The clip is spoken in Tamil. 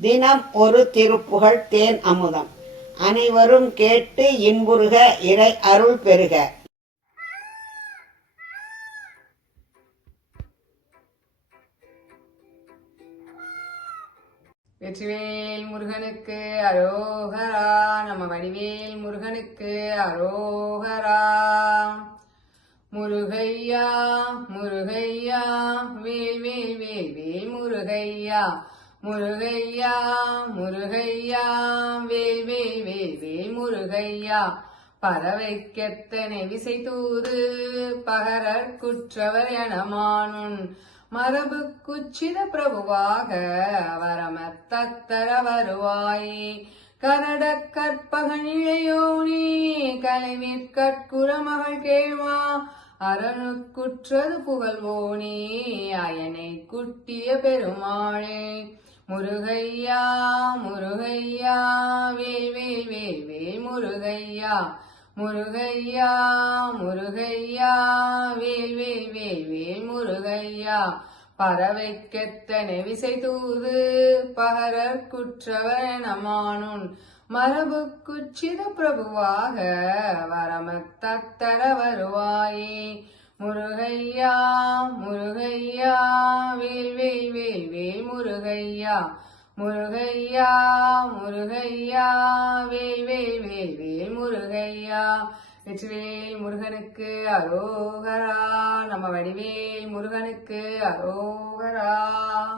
தினம் ஒரு திருப்புகழ் தேன் அமுதம். அனைவரும் கேட்டு இன்புறுக இறை அருள் பெறுக. வெற்றிவேல் முருகனுக்கு அரோகரா நம்ம வடிவேல் முருகனுக்கு அரோகரா. முருகையா முருகையா வேல் வேல் வேல் வேல் முருகையா. முருகையா முருகையா வேல் வேல் வேல் வேல் முருகையா. பறவைக்கெத்தனை விசை தூது பகரர் குற்றவர் எனமானுன் மரபு குச்சித பிரபுவாக வரமத்தர வருவாயே. கரட கற்பகனிழையோனே கலைவிற்கட்குற மகள் கேள்வா. அரணுக்குற்றது புகழ்வோனே அயனை குட்டிய பெருமாளே. முருகையா முருகையா வேல் வேல் வேல் வேல் முருகையா. முருகையா முருகையா வேல் வேல் வேல் வேல் முருகையா. பறவைக்கெத்தனை விசை தூது பகரற் குற்றவர் நமானுன் மரபு பிரபுவாக பிரபுவாக வரமத்தர வருவாயே. முருகையா முருகையா முருகையா முருகையா முருகையா வேல் வேல் வேல் வேல் முருகையா. வெற்றிவேல் முருகனுக்கு அரோகரா நம்ம வடிவேல் முருகனுக்கு அரோகரா.